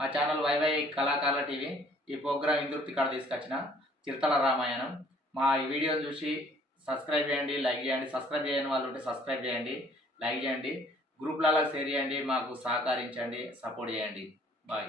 మా ఛానల్ వైవై కళాకారుల టీవీ ఈ ప్రోగ్రాం ఇందుర్తి కాడ తీసుకొచ్చిన చిరుతల రామాయణం. మా ఈ వీడియోని చూసి సబ్స్క్రైబ్ చేయండి లైక్ చేయండి సబ్స్క్రైబ్ చేయని వాళ్ళు ఉంటే సబ్స్క్రైబ్ చేయండి లైక్ చేయండి గ్రూప్లలో షేర్ చేయండి మాకు సహకరించండి సపోర్ట్ చేయండి. బాయ్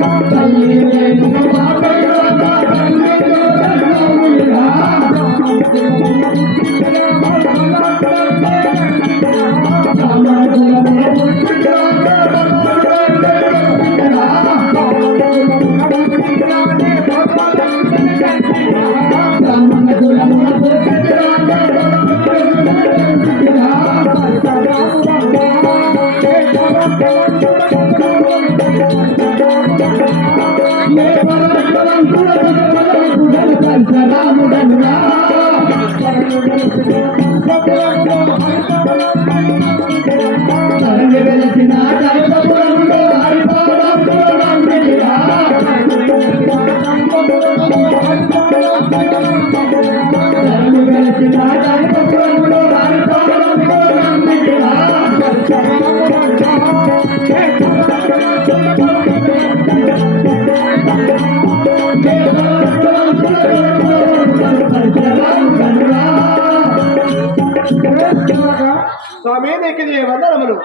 పరశురాముడు రాండే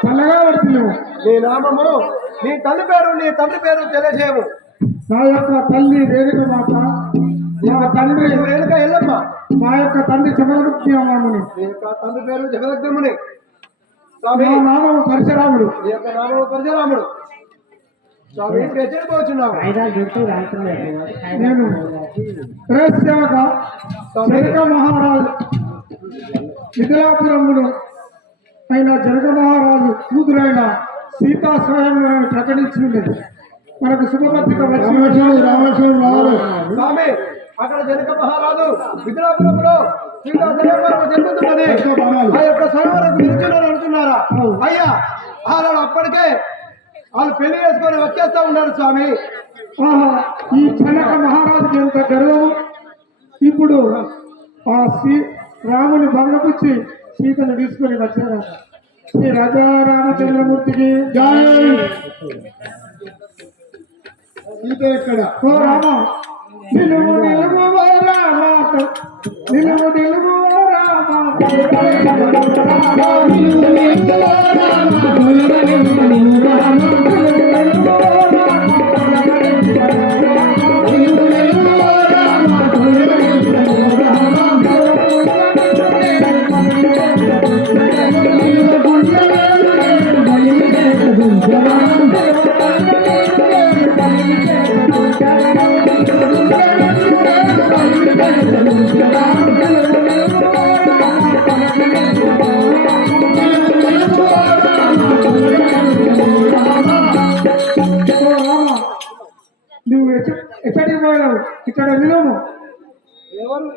చల్లగా పడుతున్నావు నీ నామము నీ తల్లి పేరు నీ తండ్రి పేరు తెలియజేయము. నా యొక్క తల్లి రేణుక మాత మా తండ్రి రేణుక ఎల్లమ్మ. మా యొక్క తండ్రి చమలముక్తి అమ్మని నీ యొక్క తండ్రి పేరు స్వామి మా నామము పరశురాముడు. నీ యొక్క నామము పరశురాముడు. స్వామి నేను ప్రేస్ సేవక మహారాజు మిథిలాపురముడు అయిన జనక మహారాజు కూతురైన సీతా స్వయంవరాన్ని ప్రకటించినది మనకు శుభపత్రిక స్వామి అక్కడ జనక మహారాజు విద్యాపురంలో సీతా స్వయంవరం జరుగుతున్నది. ఆ యొక్క స్వయంవరం పిలుచున్నారు అంటున్నారా అయ్యా వాళ్ళు అప్పటికే వాళ్ళు పెళ్ళి చేసుకొని వచ్చేస్తా ఉన్నారు స్వామి. ఈ జనక మహారాజుకి ఎంత గర్వము. ఇప్పుడు ఆ సీ రాముని భంగపుచ్చి సీతను తీసుకొని వచ్చారట శ్రీ రాజా రామచంద్రమూర్తికి సీత ఎక్కడ ఓ రామ నిలువు నిలువు ఓ రామ నిలువు నిలువు ఓ రామ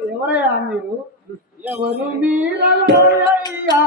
ఎవరయ్యా మీరు ఎవరు మీరయ్యా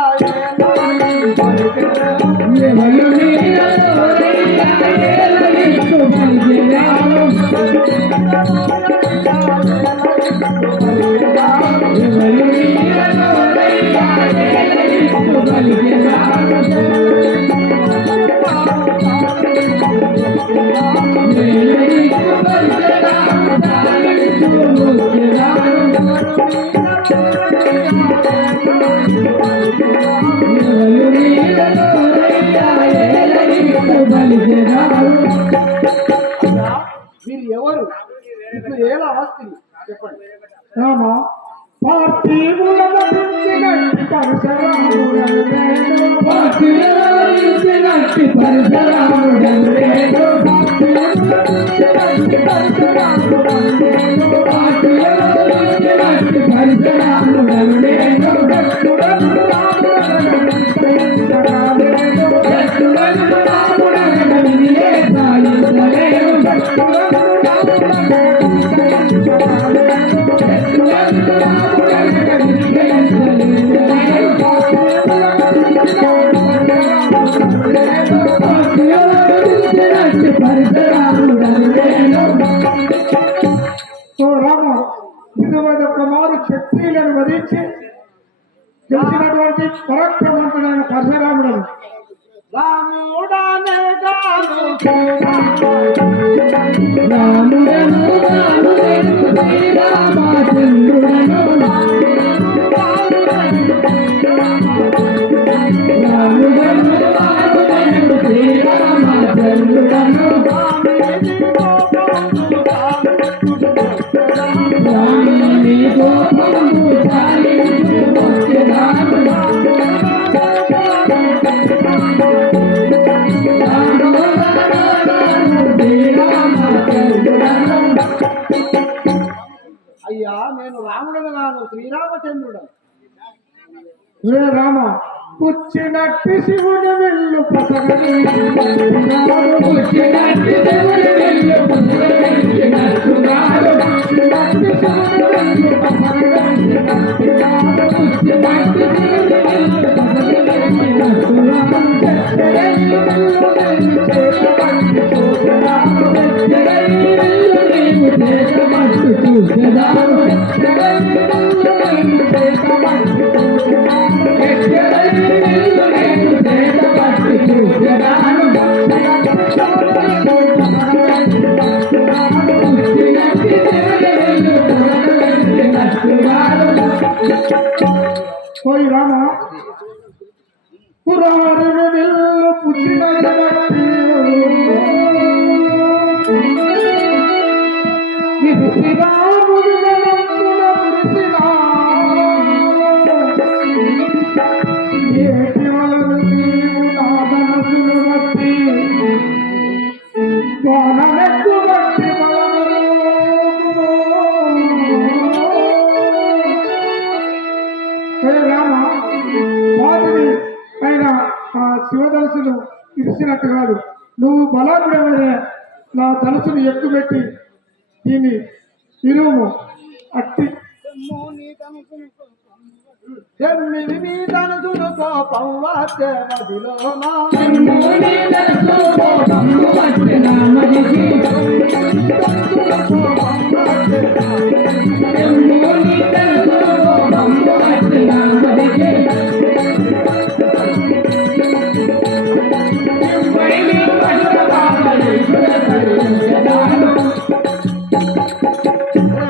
మీరు ఎవరు? ఇప్పుడు ఎలా వస్తుంది చెప్పండి. రామ నేను పార్థివుల గెలిచినటువంటి పరాక్రమంతుడైన పరశురాముడు రాముడనే కాదు రాముడను రాముడను శ్రీరామచంద్రుడను రాముడను రాముడను కాను శ్రీరామచంద్రుడు రే రామ పుచ్చినట్టి శివుని వెళ్ళు పసగని పుట్టినట్టి దేవుని వెళ్ళు పుట్టినట్టున్నాడు పుచ్చినట్టి శివుని వెళ్ళు పసగని పుట్టినట్టి దేవుని వెళ్ళు పుట్టినట్టున్నాడు నీవు कोई रामा पुराण दिल पुछना जगत ये राम जगत ఆయన ఆ శివధనుసును కాదు నువ్వు బలాగుడేవనే నా తలసును ఎక్కుపెట్టి దీన్ని ఇరువు అట్టి ఎమ్మిది కోపం వాస్తే మదిలోన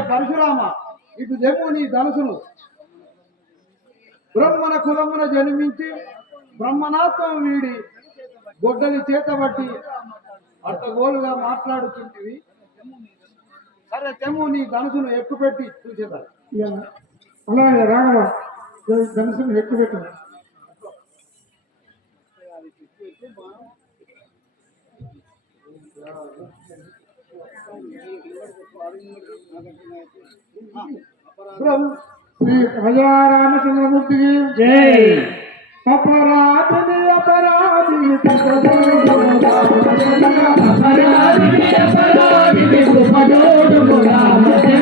పరశురామ ఇటు జమ్ము నీ ధనుసును. బ్రహ్మణ కులమున జన్మించి బ్రహ్మనాత్వం వీడి గొడ్డలి చేతబట్టి అర్థగోలుగా మాట్లాడుతుంటివి సరే తెమ్ము నీ ధనుసును ఎక్కుపెట్టి చూసేదా ఇయ్యాల. అలాగే రాఘవ ధనుసును ఎక్కుపెట్టు బ్రహ్మ శ్రీ రాజారామచంద్రమూర్తికి జై. అపరాధిని అపరాధిని అపరాధిని రామచంద్ర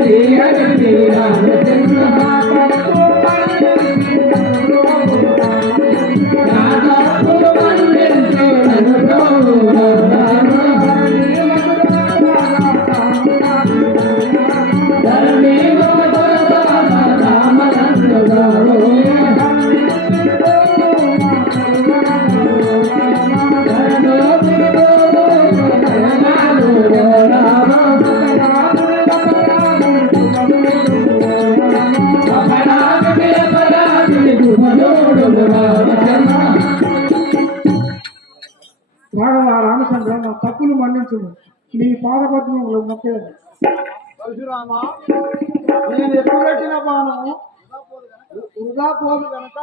తప్పులు మన్నించము నీ పాదపద్మములు మొక్కలేదు పరశురామ నేను ఎప్పుడు పెట్టిన బాణము వృధా పోదు కనుక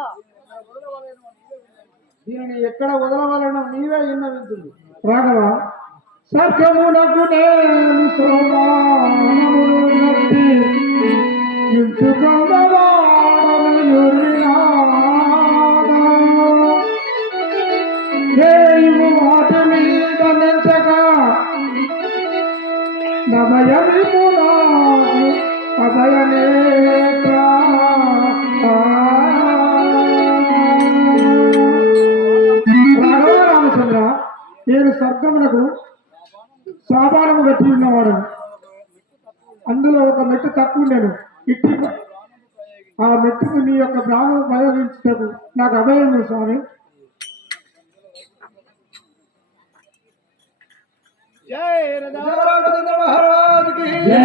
దీనిని ఎక్కడ వదలవలన నీవే విన్నవించుంది రాఘవ సత్యమునకు నేను సోమానమును నట్టి స్వర్గమునకు సాధారణము కట్టి ఉన్నవాడు. అందులో ఒక మెట్టు తక్కువ నేను ఇట్టి ఆ మెట్టుకు నీ యొక్క ప్రాణం ఉపయోగించదు నాకు అభయం స్వామి. మహారాజుకి జై.